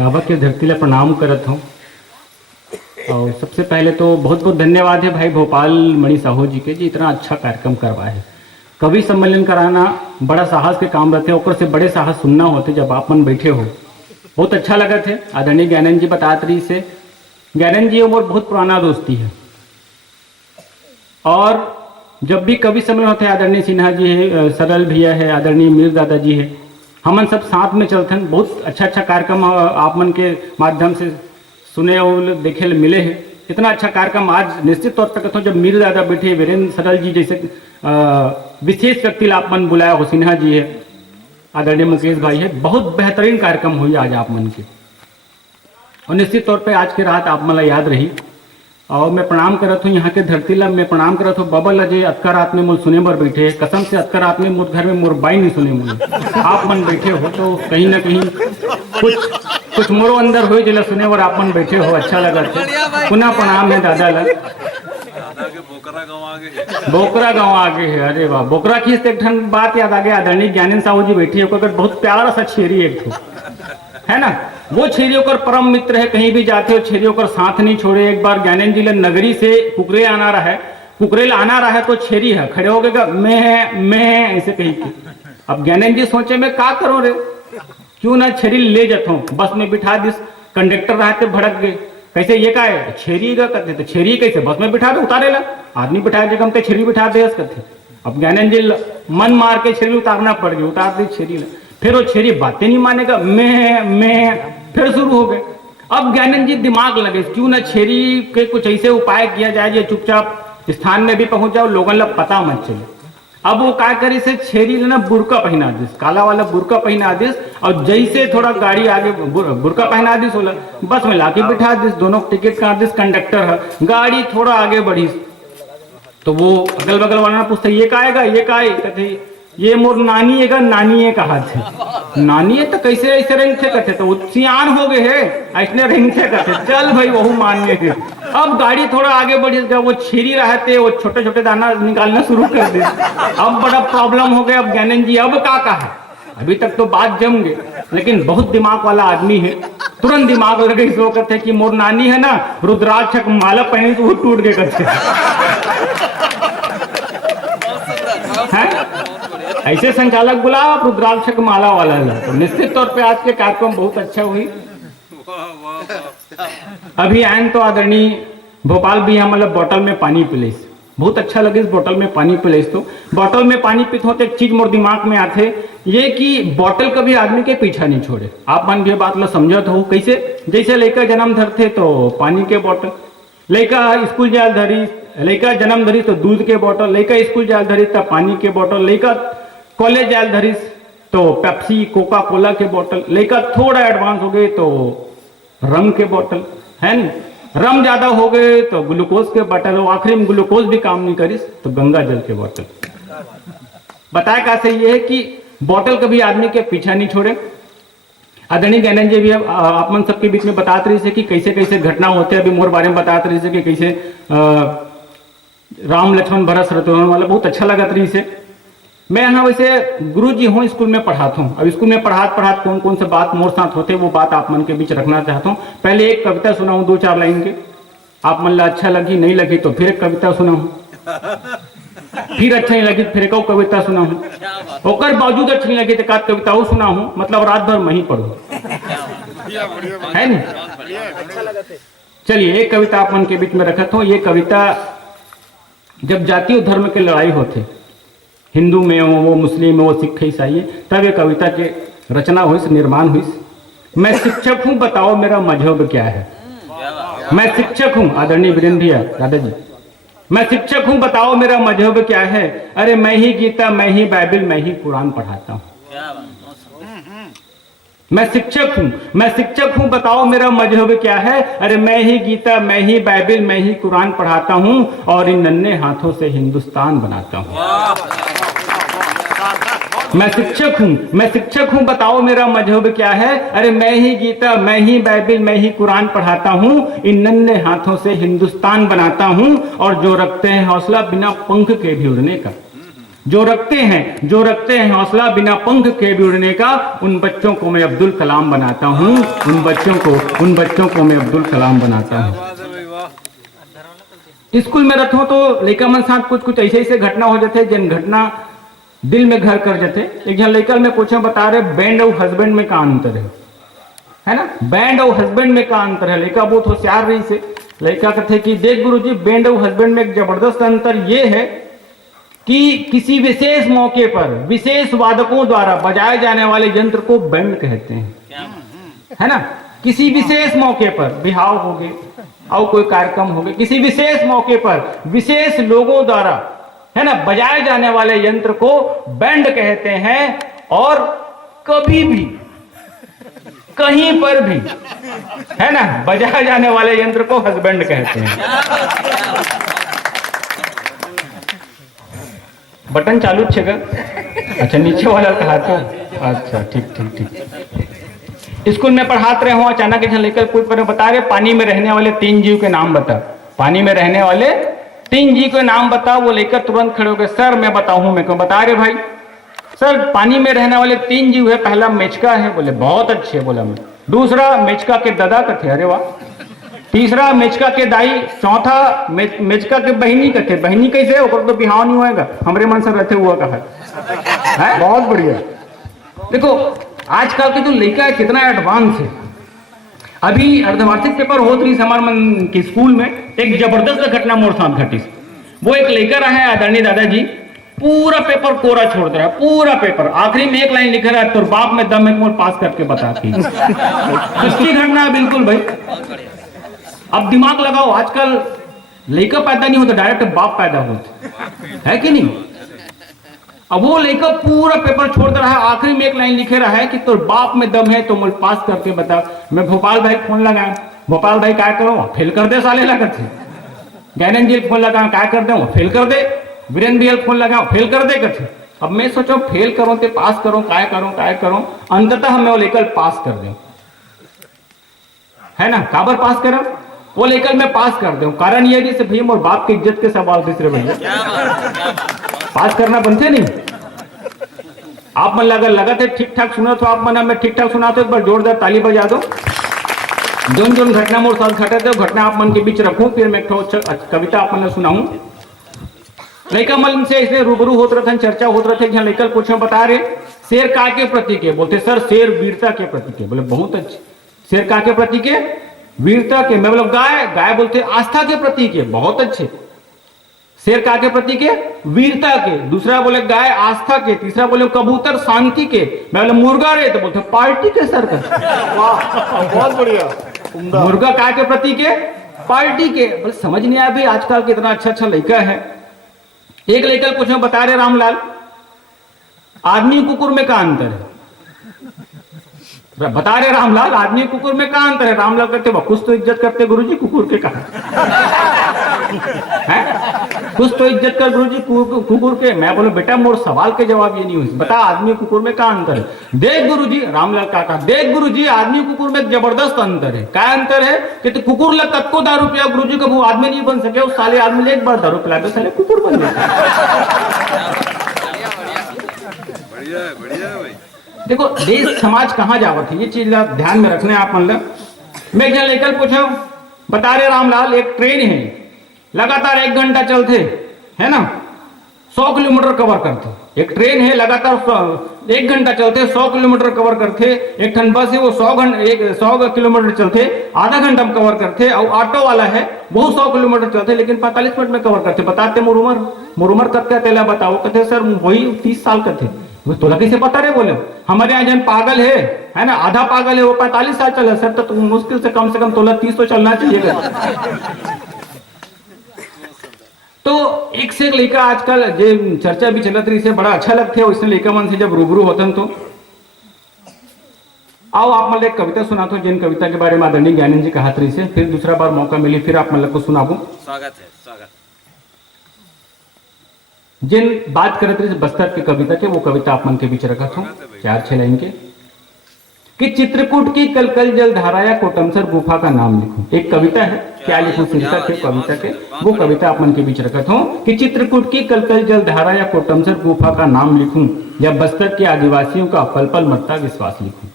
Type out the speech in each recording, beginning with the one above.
ढाबा के धरती ला प्रणाम करत हूँ। और सबसे पहले तो बहुत बहुत धन्यवाद है भाई भोपाल मणि साहू जी के, जी इतना अच्छा कार्यक्रम करवाए है। कवि सम्मेलन कराना बड़ा साहस के काम रहते, ऊपर से बड़े साहस सुनना होते जब आप मन बैठे हो। बहुत अच्छा लगा थे। आदरणीय ज्ञानंद जी बतात रही से, ज्ञानंद जी और बहुत पुराना दोस्ती है। और जब भी कवि सम्मेलन होते हैं, आदरणीय सिन्हा जी है, सरल भैया है, आदरणीय मीर दादा जी है, हमन सब साथ में चलते हैं। बहुत अच्छा अच्छा कार्यक्रम आप मन के माध्यम से सुने और देखे मिले हैं। इतना अच्छा कार्यक्रम आज निश्चित तौर पर कहता हूँ, जब मीर दादा बैठे, वीरेंद्र सरल जी जैसे विशेष व्यक्ति आप मन बुलाया हो, सिन्हा जी है, आदरणीय मुकेश भाई है, बहुत बेहतरीन कार्यक्रम हुई आज आप मन के। और निश्चित तौर पे आज की रात आप मला याद रही। और मैं प्रणाम करत हूँ यहाँ के धरती ला, मैं प्रणाम करत हूँ बबल अजय अक्का रात में मुझ सुने बर बैठे, कसम से अक्का रात में मुझ घर में मोर बाई नहीं सुने मुझे। आप मन बैठे हो तो कहीं ना कहीं कुछ मोरो अंदर हो जिला सुने बर आप मन बैठे हो, अच्छा लगा थे। पुनः प्रणाम है दादा ला। बोकरा गाँव आगे है, अरे वाह। बोकरा की एक बात याद आ गया, आदरणीय ज्ञानंद साहू जी बैठी होकर बहुत प्यारा सा छेरी एक ठो है ना, वो छेरियों कर परम मित्र है। कहीं भी जाते हो छेरियों कर साथ नहीं छोड़े। एक बार ज्ञानंद जी नगरी से कुकरेल आना रहा है, कुकरेल आना रहा है तो छेरी है खड़े हो गए, मैं ऐसे कही थी। अब ज्ञानंद जी सोचे मैं क्या करूं रे, क्यों ना छेरी ले जाता हूँ, बस में बिठा दिस। कंडक्टर रहते भड़क गए, कैसे ये का है छेरी का कहते, तो छेरी कैसे बस में बिठा दे, उतारे ला आदमी बिठाए जगह ते छेरी बिठा दे कहते। अब ज्ञानंद जी मन मार के छेरी उतारना पड़ गई, उतार दी छेरी ला। फिर वो छेरी बातें नहीं मानेगा, मैं फिर शुरू हो गए। अब ज्ञानंद जी दिमाग लगे, क्यों ना छेरी के कुछ ऐसे उपाय किया जाए जो चुपचाप स्थान में भी पहुंच जाओ, लोगों ला पता मत चले। अब वो क्या करी से छेरी ना बुरका पहना दिस, काला वाला बुरका पहना दिस, और जैसे थोड़ा गाड़ी आगे बुरका पहना दिस बोला, बस में लाके बिठा दिस, दोनों टिकट काट दिस। कंडक्टर है, गाड़ी थोड़ा आगे बढ़ी तो वो अगल बगल वाला पूछता ये का आएगा, ये का है, कहते ये मोर नानी है, नानी है कहा थे। नानी है तो कैसे ऐसे रंग थे कहते, तो सियान हो गए है ऐसे रंग थे कहते, चल भाई वह मानने के। अब गाड़ी थोड़ा आगे बढ़ी, जब वो छेरी रहते वो छोटे छोटे दाना निकालना शुरू कर दे। अब बड़ा प्रॉब्लम हो गया। अब ज्ञानंद जी अब का है, अभी तक तो बात जम गए, लेकिन बहुत दिमाग वाला आदमी है, तुरंत दिमाग लगे इस वक्त है कि मोर नानी है ना रुद्राक्ष माला पहनी तो वो टूट गए कहते हैं। ऐसे संचालक बोला आप रुद्राक्ष माला वाला ला। तो निश्चित तौर पे आज के कार्यक्रम बहुत अच्छा हुई। अभी आयन तो आदरणीय भोपाल भी हम मतलब बोतल में पानी पिले, बहुत अच्छा लगे इस बोतल में पानी पिले। तो बोतल में पानी पीते होते एक चीज मोर दिमाग में आते ये कि बोतल कभी आदमी के पीछा नहीं छोड़े। आप मन भी बात ला समझत हो कैसे, जैसे लड़का जन्म धरते तो पानी के बोतल, लड़का स्कूल जाल धरी, लड़का जन्म धरी तो दूध के बोतल, लड़का स्कूल जाल धरी तो पानी के बोतल, लड़का कॉलेज जाल धरी तो पेप्सी कोका कोला के बोतल, लड़का थोड़ा एडवांस हो गए तो रम के बोतल है न, रम ज्यादा हो गए तो ग्लूकोज के बोतल, आखिरी में ग्लूकोज भी काम नहीं करिस तो गंगा जल के बोतल। बताया कैसे ये है कि बोतल कभी आदमी के पीछा नहीं छोड़े। आदरणीय ज्ञानंद जी भी आप मन सबके बीच में बताते रही से कि कैसे कैसे घटना होते, अभी मोर बारे में बताते रही से कि कैसे राम लक्ष्मण भरत शत्रुघ्न वाला, बहुत अच्छा लगा रही से। मैं यहाँ वैसे गुरु जी हूँ, स्कूल में पढ़ाता हूँ। अब स्कूल में पढ़ात कौन कौन से बात मोर साथ होते वो बात आप मन के बीच रखना चाहता हूँ। पहले एक कविता सुनाऊँ 2-4 लाइन के, आप मन ला अच्छा लगी नहीं लगी तो फिर एक कविता सुनाऊँ, फिर अच्छा नहीं लगी फिर एक और कविता सुनाऊँ, और बावजूद अच्छी नहीं लगी तो एक कविता और सुनाऊँ, मतलब रात भर मैं ही पढ़ूँ है न। चलिए एक कविता आप मन के बीच में रखता हूँ। ये कविता जब जातीय धर्म के लड़ाई होते, हिंदू में हो वो मुस्लिम हो वो सिख ईसाई, तब ये कविता के रचना हुई, निर्माण हुई। मैं शिक्षक हूँ बताओ मेरा मजहब क्या है, मैं शिक्षक हूँ आदरणीय वीरेंद्र भैया दादाजी, मैं शिक्षक हूँ बताओ मेरा मजहब क्या है, अरे मैं ही गीता मैं ही बाइबल मैं ही कुरान पढ़ाता हूँ। मैं शिक्षक हूँ बताओ मेरा मजहब क्या है, अरे मैं ही गीता मैं ही बाइबल मैं ही कुरान पढ़ाता हूँ और इन नन्हे हाथों से हिंदुस्तान बनाता हूँ। मैं शिक्षक हूँ बताओ मेरा मजहब क्या है, अरे मैं ही गीता मैं ही बाइबल मैं ही कुरान पढ़ाता हूँ, इन नन्हे हाथों से हिंदुस्तान बनाता हूँ और जो रखते हैं हौसला बिना पंख के भी उड़ने का। जो रखते हैं हौसला बिना पंख के भी उड़ने का, उन बच्चों को मैं अब्दुल कलाम बनाता हूँ, उन बच्चों को मैं अब्दुल कलाम बनाता हूँ। स्कूल में रखो तो लड़का मन साथ कुछ ऐसे घटना हो जाते जिन घटना दिल में घर कर जाते। एक जन लड़का में पूछे बता रहे बैंड और हस्बैंड में क्या अंतर है ना, बैंड और हस्बैंड में क्या अंतर है। लड़का बहुत होशियार रही से लड़का कहते कि देख गुरुजी, बैंड और हस्बैंड में एक जबरदस्त अंतर ये है कि किसी विशेष मौके पर विशेष वादकों द्वारा बजाए जाने वाले यंत्र को बैंड कहते हैं, है ना। किसी विशेष मौके पर बिहाव हो गए और कोई कार्यक्रम हो गए, किसी विशेष मौके पर विशेष लोगों द्वारा, है ना, बजाए जाने वाले यंत्र को बैंड कहते हैं। और कभी भी कहीं पर भी, है ना, बजाए जाने वाले यंत्र को हस्बैंड कहते हैं। बटन चालू छेगा, अच्छा नीचे वाला कहा तो, अच्छा ठीक। स्कूल में पढ़ाते रहे हो, अचानक लेकर पूछ पर बता रहे पानी में रहने वाले 3 जीव के नाम बता, पानी में रहने वाले 3 जीव के नाम बता। वो लेकर तुरंत खड़े हो गए, सर मैं बताऊं, मैं क्यों बता रहे भाई सर, पानी में रहने वाले 3 जीव है, पहला मेचका है, बोले बहुत अच्छे, बोला मैं। दूसरा मेचका के दादा कथे, अरे वाह। तीसरा मेचका के दाई, चौथा मेचका के बहनी कथे, बहनी कैसे है, तो बिहाव नहीं होएगा, हमरे मन से रहते हुआ कहा है, बहुत बढ़िया। देखो आजकल के जो लड़का है कितना एडवांस है। अभी अर्धवार्षिक पेपर हो रही हमारे मन के स्कूल में, एक जबरदस्त घटना मोर साथ घटी। वो एक लड़का रहा है आदरणीय दादाजी, पूरा पेपर कोरा छोड़ दे रहा है, पूरा पेपर, आखिरी में एक लाइन लिख रहा है, तो बाप में दम है मोर पास करके बताती। सच्ची घटना बिल्कुल भाई। अब दिमाग लगाओ, आजकल लड़का पैदा नहीं होता, डायरेक्ट बाप पैदा होता है कि नहीं। अब वो लड़का पूरा पेपर छोड़ रहा है, आखिरी में एक लाइन लिखे रहा है कि तो बाप में दम है तो मुझे पास करके बता। मैं भोपाल भाई फोन लगाया, भोपाल भाई क्या करो, फेल कर दे साले लगा थे। ज्ञानंद जी फोन लगाया, क्या कर दे, फेल कर दे। वीरेंद्र भैया फोन लगाया, फेल कर दे कथे। अब मैं सोचो फेल करो तो पास करो, काय करो, अंततः मैं वो लेकर पास कर दूं, है ना। काबर पास करो, वो लेकर मैं पास कर दूं, कारण ये जैसे भैया मोर बाप की इज्जत के सवाल दूसरे भैया पास करना बनते नहीं। आप मन लगा थे ठीक ठाक सुना तो आप मन, मैं ठीक ठाक सुना तो एक बार जोरदार ताली बजा दो। जोन घटना मोर साथ घटे थे घटना आप मन के बीच रखूं, फिर मैं कविता आप मन सुनाऊं। लड़का मन से इसलिए रूबरू होते रहते, चर्चा होते रहते, लड़का पूछो बता रहे शेर का के प्रतीक है, बोलते सर शेर वीरता के प्रतीक है। बोले बहुत अच्छे, शेर का के प्रतीक है, वीरता के। मैं बोला गाय बोलते आस्था के प्रतीक है, बहुत अच्छे। शेर का के प्रतीक है, वीरता के। दूसरा बोले गाय आस्था के। तीसरा बोले कबूतर शांति के। मैं बोले मुर्गा रे, तो बोलते पार्टी के सर का। बहुत बढ़िया। मुर्गा का के प्रतीक है, पार्टी के। बोले समझ नहीं आया भाई, आजकल कितना अच्छा लड़का है। एक लड़का पूछो बता रहे रामलाल, आदमी कुकुर में क्या अंतर है। बता रहे रामलाल, आदमी कुकुर में क्या अंतर है। रामलाल कहते कुछ तो इज्जत करते गुरुजी, कुकुर के कहा है, कुछ तो इज्जत कर गुरुजी कुकुर के। मैं बोलो बेटा मोर सवाल के जवाब ये नहीं हुई, बता आदमी कुकुर में क्या अंतर है। देख गुरुजी, रामलाल का कहा देख गुरुजी, आदमी कुकुर में जबरदस्त अंतर है। क्या अंतर है कि तो कुकुर लग तब को दारू पिया गुरुजी का वो आदमी नहीं बन सके, उस साले आदमी ने एक बार दारू पिला दे साले कुकुर बन गया। देखो देश समाज कहां जावत है, ये चीज ध्यान में रखने आप मतलब। मैं एक जन लेकर पूछा बता रहे रामलाल, एक ट्रेन है लगातार 1 घंटा चलते, है ना, 100 किलोमीटर कवर करते। एक ट्रेन है लगातार 1 घंटा चलते, 100 किलोमीटर कवर करते। एक ठन बस है वो 100 किलोमीटर चलते, आधा घंटा में कवर करते। और ऑटो वाला है वो 100 किलोमीटर चलते लेकिन 45 मिनट में कवर करते। बताते मुरुमर करते तेला बताओ, कहते सर वही 30 साल का थे। वो तोला कैसे पता रहे, बोले हमारे यहाँ जन पागल है ना, आधा पागल है वो 45 साल चला। सर तो मुश्किल से कम तोला 30 तो चलना चाहिए। तो एक से एक लड़का आजकल जो चर्चा भी चलत रही से बड़ा अच्छा लगता है। उसने लड़का मन से जब रूबरू होतन तो आओ आप मतलब एक कविता सुना तो, जिन कविता के बारे में आदरणीय ज्ञानंद जी कहा रही से, फिर दूसरा बार मौका मिली फिर आप मतलब को सुनाबू। स्वागत है, स्वागत। जिन बात करते रहे बस्तर की कविता के, वो कविता आप मन के बीच रखा था 4-6 लाइन के। कि चित्रकूट की कलकल जलधारा या कोटमसर गुफा का नाम लिखूं। एक कविता है, क्या लिखूं शीर्षक है कविता के, वो कविता अपन के बीच रखत हूं कि चित्रकूट की कलकल जलधारा या कोटमसर गुफा का नाम लिखूं या बस्तर के आदिवासियों का पल पल मरता विश्वास लिखूं।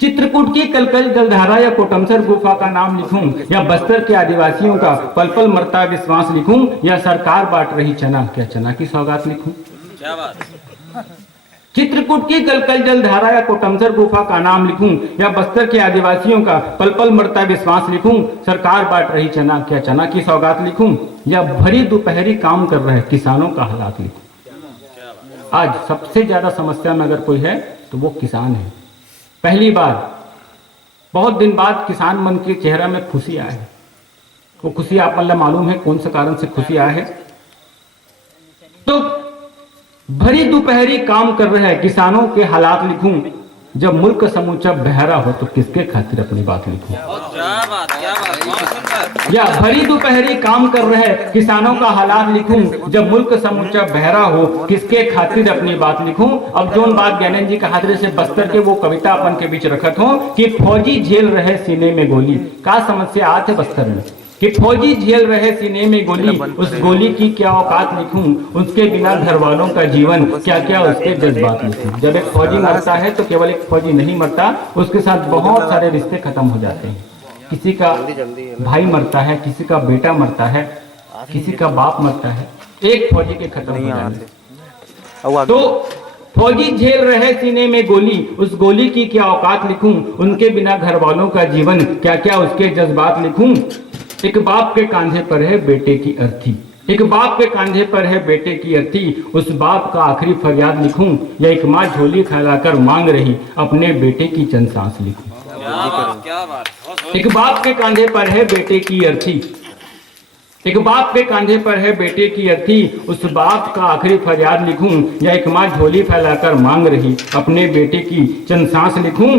चित्रकूट की कलकल जलधारा या कोटमसर गुफा का नाम लिखूं या बस्तर के आदिवासियों का पल पल मरता विश्वास लिखूं या सरकार बांट रही चना, क्या चना की सौगात लिखूं। क्या बात। चित्रकूट की कलकल जलधारा या कोटमसर गुफा का नाम लिखूं या बस्तर के आदिवासियों का पल पल मरता विश्वास लिखूं, सरकार बांट रही चना, क्या चना की सौगात लिखूं या भरी दोपहरी काम कर रहे किसानों का हालात लिखूं। आज सबसे ज्यादा समस्या में अगर कोई है तो वो किसान है। पहली बार बहुत दिन बाद किसान मन के चेहरा में खुशी आए है। वो खुशी आप मतलब मालूम है कौन से कारण से खुशी आए है। तो भरी दोपहरी काम कर रहे किसानों के हालात लिखूं, जब मुल्क समूचा बहरा हो तो किसके खातिर अपनी बात लिखूं। क्या बात, क्या बात, बहुत सुंदर। या भरी दोपहरी काम कर रहे किसानों का हालात लिखूं, जब मुल्क समूचा बहरा हो किसके खातिर अपनी बात लिखूं। अब जोन बात ज्ञानंद जी का हादरे से बस्तर के वो कविता अपन के बीच रखत हो कि फौजी झेल रहे सीने में गोली, का समस्या आते बस्तर में कि फौजी झेल रहे सीने में गोली, उस गोली की क्या औकात लिखूं, उसके बिना घर वालों का जीवन क्या क्या उसके जज्बात लिखूं। जब एक फौजी मरता है तो केवल एक फौजी नहीं मरता, उसके साथ बहुत सारे रिश्ते खत्म हो जाते हैं। किसी का भाई मरता है, किसी का बेटा मरता है, किसी का बाप मरता है, एक फौजी के खत्म हो जाते। तो फौजी झेल रहे सीने में गोली, उस गोली की क्या औकात लिखूं, उनके बिना घर वालों का जीवन क्या क्या उसके जज्बात लिखूं। एक बाप के कांधे पर है बेटे की अर्थी, एक बाप के कांधे पर है बेटे की अर्थी, उस बाप का आखिरी फरियाद लिखूं या एक माँ झोली फैलाकर मांग रही अपने बेटे की चंद सांस लिखूं। क्या बात, क्या बात। एक बाप के कांधे पर है बेटे की अर्थी, एक बाप के कांधे पर है बेटे की अर्थी, उस बाप का आखिरी फरियाद लिखूं या एक माँ झोली फैलाकर मांग रही अपने बेटे की चंद सांस लिखूं।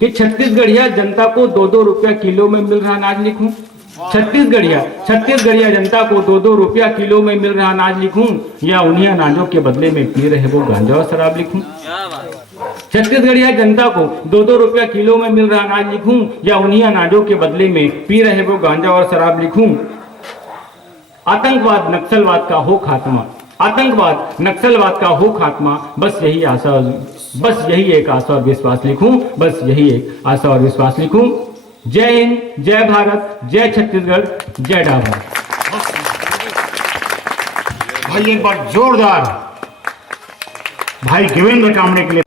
कि छत्तीसगढ़िया जनता को 2-2 रुपया किलो में मिल रहा अनाज लिखूं। छत्तीसगढ़िया जनता को 2-2 रुपया किलो में मिल रहा अनाज लिखूं या उन्हीं अनाजों के बदले में पी रहे वो गांजा और शराब लिखूं। छत्तीसगढ़िया जनता को 2-2 रुपया किलो में मिल रहा अनाज लिखूं या उन्हीं अनाजों के बदले में पी रहे वो गांजा और शराब लिखूं। आतंकवाद नक्सलवाद का हो खात्मा, आतंकवाद नक्सलवाद का हो खात्मा, बस यही आशा, बस यही एक आशा और विश्वास लिखूं, बस यही एक आशा और विश्वास लिखूं। जय हिंद, जय भारत, जय छत्तीसगढ़, जय डाभा। भाई एक बार जोरदार भाई देवेंद्र कामड़े के लिए